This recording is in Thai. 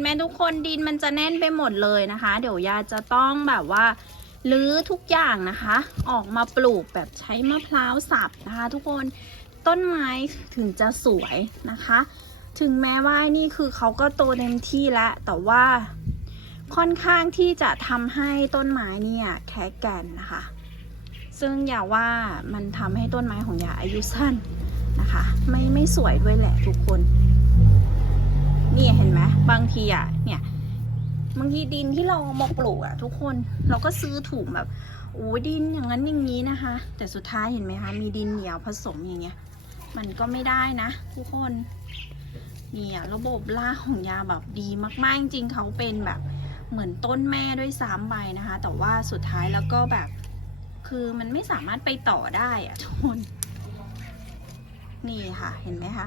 นไหมทุกคนดินมันจะแน่นไปหมดเลยนะคะ เดี๋ยวยาจะต้องแบบว่ารื้อทุกอย่างนะคะ ออกมาปลูกแบบใช้มะพร้าวสับนะคะ ทุกคนต้นไม้ถึงจะสวยนะคะ ถึงแม้ว่านี่คือเขาก็โตเต็มที่แล้วแต่ว่าค่อนข้างที่จะทำให้ต้นไม้เนี่ยแข็งแกร่นนะคะ ซึ่งอย่าว่ามันทำให้ต้นไม้ของยาอายุสั้นนะคะ ไม่ไม่สวยด้วยแหละทุกคน บางทีอะเนี่ยบางทีดินที่เรามาปลูกอะ ทุกคนเราก็ซื้อถุงแบบโอ้ดินอย่างนั้นอย่างนี้นะคะ แต่สุดท้ายเห็นไหมคะมีดินเหนียวผสมอย่างเงี้ย มันก็ไม่ได้นะ ทุกคนเนี่ยระบบราของยาแบบดีมากๆ จริงเขาเป็นแบบเหมือนต้นแม่ด้วยซ้ำไปนะคะ แต่ว่าสุดท้ายแล้วก็แบบ คือมันไม่สามารถไปต่อได้อะทุกคน นี่ค่ะ เห็นไหมคะ